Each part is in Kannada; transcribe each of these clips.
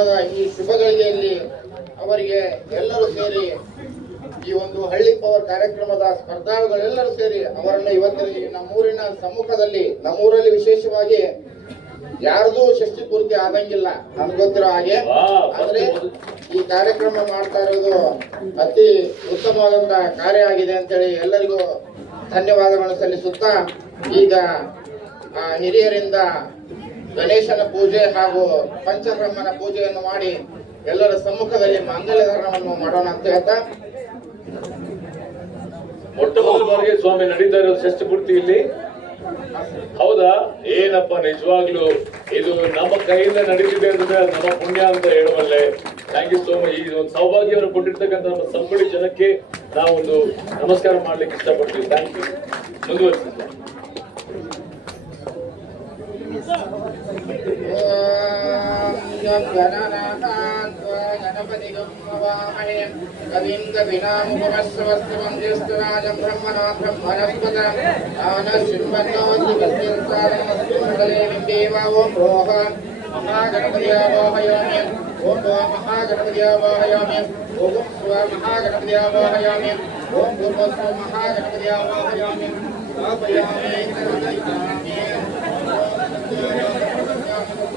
ಸಮಾರಂಭದ ಈ ಶುಭ ಗಳಿಗೆಯಲ್ಲಿ ಅವರಿಗೆ ಎಲ್ಲರೂ ಸೇರಿ ಈ ಒಂದು ಹಳ್ಳಿ ಪವರ್ ಕಾರ್ಯಕ್ರಮದ ಸ್ಪರ್ಧಾಳುಗಳೆಲ್ಲರೂ ಸೇರಿ ಅವರನ್ನು ಇವತ್ತಿನ ನಮ್ಮೂರಿನ ಸಮ್ಮುಖದಲ್ಲಿ ನಮ್ಮೂರಲ್ಲಿ ವಿಶೇಷವಾಗಿ ಯಾರ್ದು ಶಕ್ತಿ ಪೂರ್ತಿ ಆದಂಗಿಲ್ಲ. ನನ್ಗೆ ಗೊತ್ತಿರೋ ಹಾಗೆ. ಆದ್ರೆ ಈ ಕಾರ್ಯಕ್ರಮ ಮಾಡ್ತಾ ಇರೋದು ಅತಿ ಉತ್ತಮವಾದಂತ ಕಾರ್ಯ ಆಗಿದೆ ಅಂತೇಳಿ ಎಲ್ಲರಿಗೂ ಧನ್ಯವಾದಗಳನ್ನು ಸಲ್ಲಿಸುತ್ತಾ ಈಗ ಆ, ಹಿರಿಯರಿಂದ ಗಣೇಶನ ಪೂಜೆ ಹಾಗೂ ಪಂಚಬ್ರಹ್ಮನ ಪೂಜೆಯನ್ನು ಮಾಡಿ ಎಲ್ಲರ ಸಮ್ಮುಖದಲ್ಲಿ ಮಾಂಗಲ್ಯ ಧಾರಣವನ್ನು ಮಾಡೋಣ ಅಂತ ಹೇಳ್ತಾ. ಮೊಟ್ಟ ಮೊದಲ ಬಾರಿಗೆ ಸ್ವಾಮಿ ನಡೀತಾ ಷಷ್ಠ ಪೂರ್ತಿ ಇಲ್ಲಿ. ಹೌದಾ? ಏನಪ್ಪ, ನಿಜವಾಗ್ಲು ಇದು ನಮ್ಮ ಕೈಯಿಂದ ನಡೀತಿದೆ ಅಂದ್ರೆ ಅದು ನಮ್ಮ ಪುಣ್ಯ ಅಂತ ಹೇಳುವಲ್ಲೇ. ಥ್ಯಾಂಕ್ ಯು ಸೋ ಮಚ್ ಈ ಒಂದು ಸೌಭಾಗ್ಯವನ್ನು ಕೊಟ್ಟಿರ್ತಕ್ಕಂಥ ನಮ್ಮ ಸಂಬಳಿ ಜನಕ್ಕೆ ನಾವೊಂದು ನಮಸ್ಕಾರ ಮಾಡ್ಲಿಕ್ಕೆ ಇಷ್ಟಪಡ್ತೀವಿ. ಥ್ಯಾಂಕ್ ಯು కవిం కవినాముపమస్వస్తవం జ్యేష్ఠరాజం బ్రహ్మణా బ్రహ్మణస్పత ఆన శృంభన్నోం రోహ మహాగణపతియావాహయామి ఓం మహాగణపతియావాహయామి ఓం స్వ మహాగణపతియావాహయామి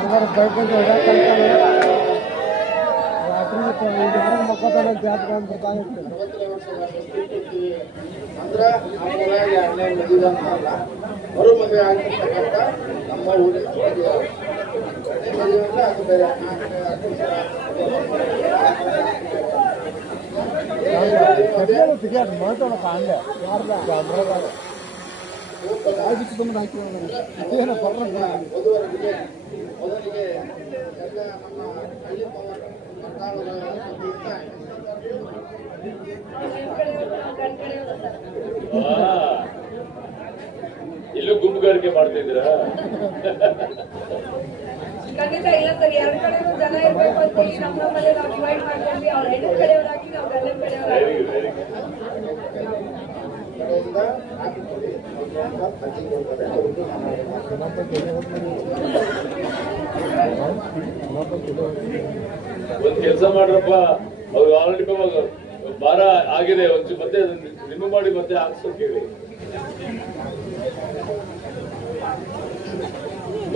ಬೈಕೊಂಡು ರಾತ್ರಿ ಮಕ್ಕಳ ಜಾತ್ರೆ ಬರ್ತಾನೆ ಅಂದ್ರ ಎರಡನೇ ಮದುವೆ ಅಂತ ಅಲ್ಲ ಮರು ಮದುವೆ ಆಗಿರ್ತಕ್ಕಂಥ ನಮ್ಮ ಊರಿನ ಎರಡನೇ ಮದುವೆ ಅಂದ್ರೆ ಅದು ಬೇರೆ. ಟಿಕೆಟ್ ಮಾತಾಡಪ್ಪ ಹಂಗೆ. ಯಾರ್ದ ಆಗಿತ್ತು ಬಂದು ಹಾಕಿ ಏನು ಬರ್ರ ಮೊದಲಿಗೆ ಎಲ್ಲ ನಮ್ಮ ಹಳ್ಳಿ ಇಲ್ಲೂ ಗುಂಪುಗಾರಿಕೆ ಮಾಡ್ತಿದ್ದೀರಾ ಖಂಡಿತ ಇಲ್ಲ ಸರ್. ಎರಡು ಜನ ಇರ್ಬೇಕು ಅಂತ ನಮ್ಮ ಡಿವೈಡ್ ಹೆಣ್ಣು ಕಡೆಯವರಾಗಿ ನಾವು ಗಂಡನ ಕಡೆಯವರಾಗಿ ವೆರಿ ಗುಡ್ ವೆರಿ ಗುಡ್ ಕಡೆಯಿಂದ ಹಾಕಿಕೊಡಿ ಅಜ್ಜಿಗೆ ಹೋಗ್ತಾರೆ ಅವ್ರಿಗೆ ಒಂದ್ ಕೆಲಸ ಮಾಡ್ರಪ್ಪ, ಅವ್ರು ಆಲ್ರೆಡಿ ಭಾರ ಆಗಿದೆ, ಒಂಚೂರು ಮತ್ತೆ ರಿಮೂವ್ ಮಾಡಿ ಮತ್ತೆ ಹಾಕ್ಸೋಕೆ ಹೇಳಿ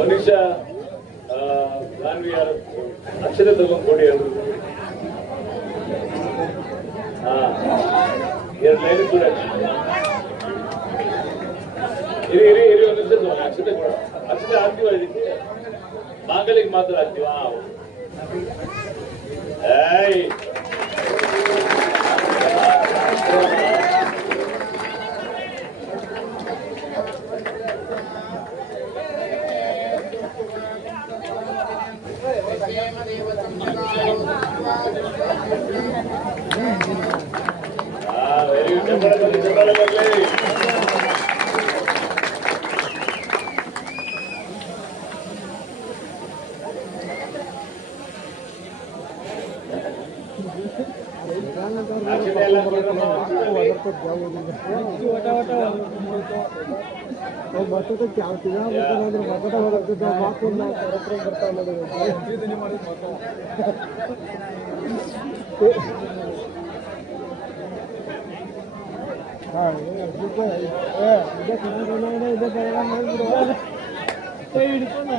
ಮನುಷ್ಯ ನಾನು ಅಕ್ಷರ ತಗೊಂಡ್ಕೊಡಿ ಅವರು. ಹಾ ಎರಡು ಲೈನ್ ಕೂಡ ಇರಿ ಇರಿ ಇರಿ ಒಂದು ನಿಮಿಷ ತಗೊಳ್ಳಿ, ಅಕ್ಷತೆ ಕೊಡ ಅಕ್ಷತೆ ಹಾಕ್ತೀವ ಇದಕ್ಕೆ ಮಾಂಗಲಿಗೆ ಮಾತ್ರ ಹಾಕ್ತೀವ ಏಯ್ ಅಕ್ಷತೆ ಎಲ್ಲ ಕೊಡ್ರಮ್ಮ. ಅವ್ನು ಮತ್ತೊಂದು ಯಾವ ತಿಂಗಳ ಬರ್ತಾನೆ ಅಂದ್ರೆ ಮಕ್ಕಳ ಹೋಗ್ತಿದ್ದ ಮಾತು ನಾವು ಕರೆಕ್ಟ್ರಾಗಿ ಬರ್ತಾ ಹಾಂ ಇದೇ ಇದೇ ಕನ್ನಡ ಇದೇ ಕನ್ನಡ ಮಾಡಿಬಿಡು ಕೈ ಹಿಡ್ಕೊಂಡು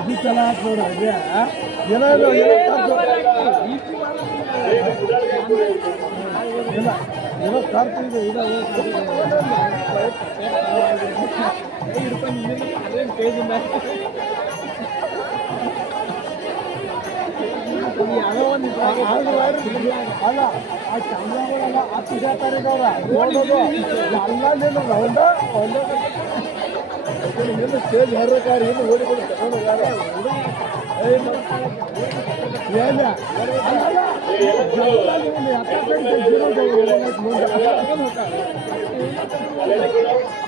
ಇದು ಚಲೋ ಆಯ್ತು ನೋಡ್ರಿ ಅದೇ ಏನೋ ಇದು ಏನೋ ಖರ್ಚು ಇಲ್ಲ ಏನೋ ಅದೇನು ಇದೆ ಅಲ್ಲ ಆ ಚಾಮರಾಜಲ್ಲ ಹತ್ತು ಶಾತಾರಿಗ ಅವ್ರ ನೋಡೋದು ಎಲ್ಲ ನೀನು ರೌಂಡ ಒಂದೇ ನಿನ್ನ ಸ್ಟೇಜ್ ಹರ್ರಕಾರ ಏನು ಓಡಿಕೊಂಡು ತಗೊಂಡು ಹೋಗ್ಯಾರ. ಏ, ಏನ? ಅಲ್ಲ,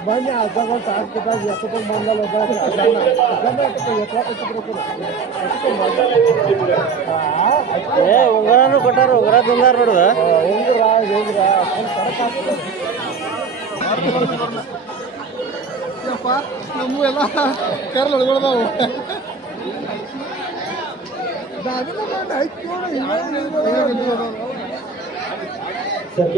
ಬನ್ನಿ ಆಗ್ತಿದ್ದಾಗ ಎಪ್ಪತ್ತೊಂದು ಮಂಗಲ್ ಏ, ಉಂಗರನು ಕೊಟ್ಟಾರ, ಉಂಗರ ತಂದಾರ ನೋಡುದ ಉಂಗುರ ನಮ್ಮ ಎಲ್ಲ ಕೇರಳ ಒಳಗೊಳ್ದಾವು ಸರ್.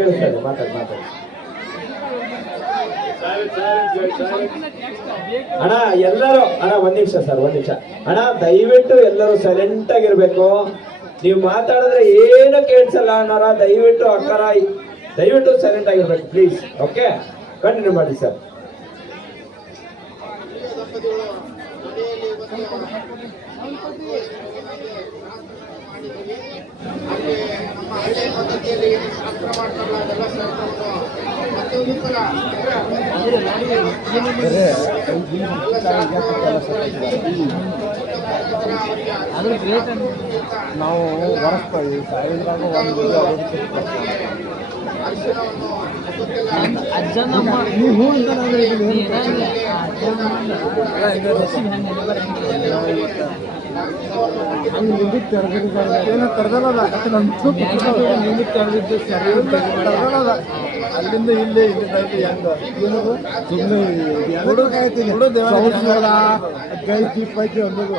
ಅಣ್ಣ, ಎಲ್ಲರೂ, ಅಣ್ಣ, ಒಂದ್ ನಿಮಿಷ ಸರ್, ಒಂದ್ ನಿಮಿಷ. ಅಣ್ಣ, ದಯವಿಟ್ಟು ಎಲ್ಲರೂ ಸೈಲೆಂಟ್ ಆಗಿರ್ಬೇಕು. ನೀವು ಮಾತಾಡಿದ್ರೆ ಏನು ಕೇಳಿಸಲ್ಲ ಅಣ್ಣಾರ, ದಯವಿಟ್ಟು ಅಕ್ಕರ, ದಯವಿಟ್ಟು ಸೈಲೆಂಟ್ ಆಗಿರ್ಬೇಕು ಪ್ಲೀಸ್ ಓಕೆ ಕಂಟಿನ್ಯೂ ಮಾಡಿ ಸರ್. ಬಂದು ಅಲ್ಲಿ ನಮ್ಮ ಪದ್ಧತಿಯಲ್ಲಿ ಏನು ಶಾಸ್ತ್ರ ಮಾಡ್ತಾರಲ್ಲ ಅದೆಲ್ಲ ಸೇರ್ಕೊಂಡು ಮತ್ತೊಂದು ಸಲ ನಾವು ಹೊರಸ್ತೀವಿ ಸಾವಿರದಾಗ ಒಂದು ಮುಖಕ್ಕೆಲ್ಲ ನೀವು ಹೂ ಅಂತ ನಾನು ಹೇಳಿದ್ದೀನಿ ಹಂಗೆ ನಿಂದಿದ್ದು ತೆರೆದಿರ್ಬಾರ್ದು ಏನೋ ತೆರೆದಲ್ಲ ನಿಂದಿದ್ದು ತೆರೆದಿದ್ದು ಸರಿ ಅಲ್ಲಿಂದ ಇಲ್ಲೇ ಇಲ್ಲಿಂದ ಇಲ್ಲಿ ಹೆಂಗ ಏನದು ಸುಮ್ಮನೆ ಹುಡುಗ ಗೈ ದೀಪ ಪೈಕಿ ಅನ್ನೋದು.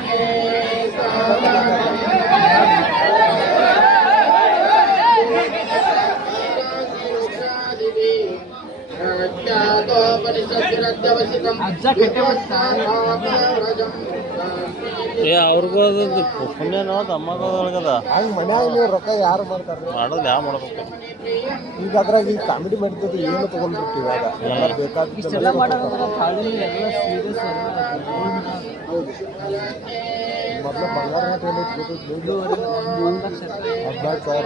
ಏ ಅವ್ರಿಗೂ ಅದು ಪುಣ್ಯ ನೋಡ್ ಅಮ್ಮಗದ ಹಂಗೆ ಮನ್ಯಾಗ ನೀವು ರೊಕ್ಕ ಯಾರು ಮಾಡ್ತಾರೆ ಮಾಡೋದು ಯಾವ ಮಾಡ್ಬೇಕು? ಈಗ ಅದ್ರಾಗ ಈಗ ಕಾಮಿಡಿ ಮಾಡಿದ್ದು ಏನು ತಗೊಂಡ್ಬಿಟ್ಟು ಇವಾಗ? ಎಲ್ಲ ಬೇಕಾದ ಮೊದಲು ಬಂಗಾರ ರೇಟ್ ಏನೈತಿ ಗೊತ್ತಿದ್ದು ಹದಿನಾಲ್ಕು ಸಾವಿರ.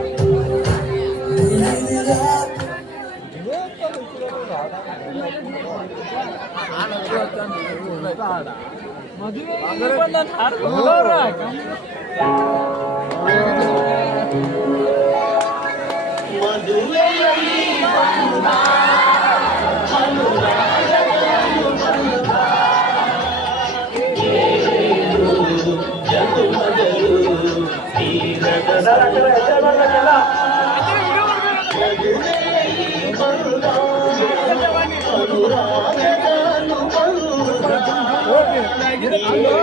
Madhuvayi Bandhan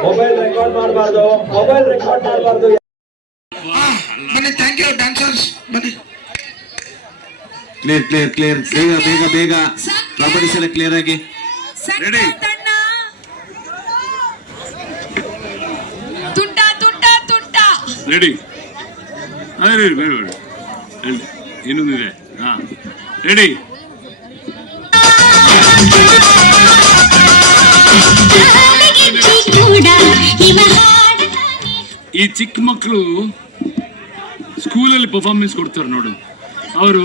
ಮೊಬೈಲ್ ರೆಕಾರ್ಡ್ ಮಾಡಬಾರ್ದು ಮೊಬೈಲ್ ರೆಕಾರ್ಡ್ ಮಾಡಬಾರ್ದು ಬನ್ನಿ ಥ್ಯಾಂಕ್ ಯು ಡ್ಯಾನ್ಸರ್ಸ್ ಬನ್ನಿ ಕ್ಲಿಯರ್ ಕ್ಲಿಯರ್ ಕ್ಲಿಯರ್ ಬೇಗ ಬೇಗ ಬೇಗ ಕಬಡ್ಡಿ ಸಲ ಕ್ಲಿಯರ್ ಆಗಿ ರೆಡಿ ತುಂಟ ತುಂಟ ತುಂಟ ರೆಡಿ ಅದೇ ರೆಡಿ ಬೇಡ ಬೇಡ ಇನ್ನೊಂದಿದೆ ಹಾ ರೆಡಿ ಹಾಡುತ್ತಾನೆ ಈ ಚಿಕ್ಕ ಮಕ್ಕಳು ಸ್ಕೂಲಲ್ಲಿ ಪರ್ಫಾರ್ಮೆನ್ಸ್ ಕೊಡ್ತಾರೆ ನೋಡು. ಅವರು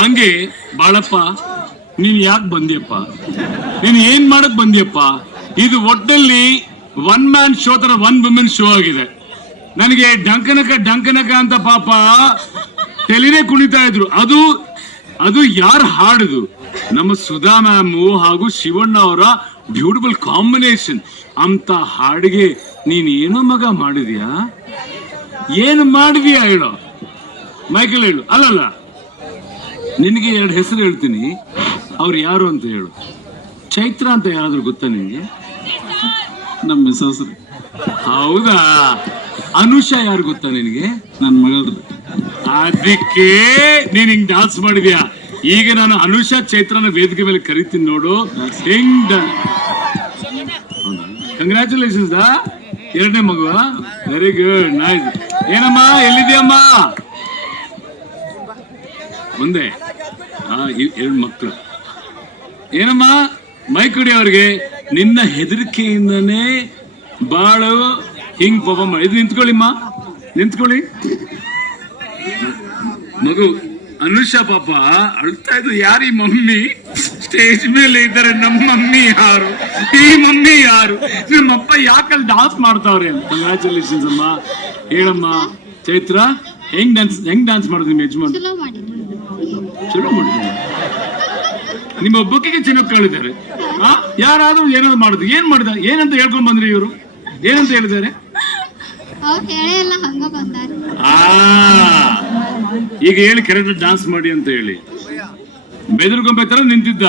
ಹಂಗೆ, ಬಾಳಪ್ಪ, ನೀನು ಯಾಕೆ ಬಂದಿಯಪ್ಪ? ನೀನು ಏನ್ ಮಾಡಕ್ ಬಂದಿಯಪ್ಪ? ಇದು ಒಟ್ಟಲ್ಲಿ ಒನ್ ಮ್ಯಾನ್ ಶೋ ತರ ಒನ್ ವುಮೆನ್ ಶೋ ಆಗಿದೆ. ನನಗೆ ಡಂಕನಕ ಡಂಕನಕ ಅಂತ ಪಾಪ ತೆಲಿನೇ ಕುಣಿತಾ ಇದ್ರು. ಅದು ಅದು ಯಾರು ಹಾಡುದು? ನಮ್ಮ ಸುಧಾ ಮ್ಯಾಮು ಹಾಗೂ ಶಿವಣ್ಣ ಅವರ ಬ್ಯೂಟಿಫುಲ್ ಕಾಂಬಿನೇಷನ್ ಅಂತ ಹಾಡಿಗೆ ನೀನ್ ಏನೋ ಮಗ ಮಾಡಿದ್ಯಾ? ಏನು ಮಾಡಿದ್ಯಾ ಹೇಳೋ? ಮೈಕಲ್ ಹೇಳು. ಅಲ್ಲಲ್ಲ ನಿನಗೆ ಎರಡು ಹೆಸರು ಹೇಳ್ತೀನಿ. ಅವ್ರು ಯಾರು ಅಂತ ಹೇಳು. ಚೈತ್ರ ಅಂತ ಯಾರಾದ್ರೂ ಗೊತ್ತಾ ನಿನಗೆ? ನಮ್ಮ ಮಿಸಸ್ ಹೌದಾ? ಅನುಷಾ ಯಾರು ಗೊತ್ತಾ ನಿನಗೆ? ನನ್ನ ಮಗಳದು ಅದಕ್ಕೆ ನೀನ್ ಹಿಂಗ್ ಡಾನ್ಸ್ ಮಾಡಿದ್ಯಾ? ಈಗ ನಾನು ಅನುಷಾ ಚೈತ್ರನ ವೇದಿಕೆ ಮೇಲೆ ಕರಿತೀನಿ ನೋಡು. ಹೆಂಗ್ ಕಂಗ್ರ್ಯಾಚುಲೇಷನ್ಸ್ ಎರಡನೇ ಮಗು ವೆರಿ ಗುಡ್ ನೈಸ್ ಏನಮ್ಮ ಎಲ್ಲಿದ್ಯಮ್ಮ ಮುಂದೆ. ಎರಡು ಮಕ್ಕಳು ಏನಮ್ಮ ಮೈಕುಡಿ ಅವ್ರಿಗೆ. ನಿನ್ನ ಹೆದರಿಕೆಯಿಂದನೇ ಬಾಳ ಹಿಂಗ್ ಪಾಪ ಇದು ನಿಂತ್ಕೊಳ್ಳಿಮ್ಮ. ನಿಂತ್ಕೊಳ್ಳಿ. ಮಗು ಅನುಷಾ ಪಾಪ ಅಳ್ತಾ ಇದ್ದು ಯಾರು ಮಮ್ಮಿ? ಸ್ಟೇಜ್ ಮೇಲೆ ಇದ್ದಾರೆ ನಮ್ಮ ಮಮ್ಮಿ ಯಾರು? ಈ ಮಮ್ಮಿ ಯಾರು? ನಿಮ್ಮಪ್ಪ ಯಾಕಲ್ಲಿ ಡಾನ್ಸ್ ಮಾಡ್ತಾವ್ರೆ ಕಂಗ್ರಾಚುಲೇಷನ್ಸ್ ಅಮ್ಮ. ಹೇಳಮ್ಮ. ಚೈತ್ರ ಹೆಂಗ್ ಡ್ಯಾನ್ಸ್ ಹೆಂಗ್ ಡ್ಯಾನ್ಸ್ ಮಾಡೋದು ನಿಮ್ಮ ಯಜಮಾನ್? ಚಲೋ ಮಾಡಿದ್ರು. ನಿಮ್ಮ ಒಬ್ಬಕ್ಕಿಗೆ ಚೆನ್ನಾಗಿ ಕೇಳಿದ್ದಾರೆ ಯಾರಾದ್ರೂ ಏನಾದ್ರು ಮಾಡುದು ಏನ್ ಮಾಡಿದ ಏನಂತ ಹೇಳ್ಕೊಂಡ್ ಬಂದ್ರಿ ಇವರು? ಏನಂತ ಹೇಳಿದ್ದಾರೆ? ಆ. ಈಗ ಹೇಳಿ ಕರೆಕ್ಟ್ ಡಾನ್ಸ್ ಮಾಡಿ ಅಂತ ಹೇಳಿ. ಬೆದರ್ಕೊಂಬ ತರ ನಿಂತಿದ್ದ.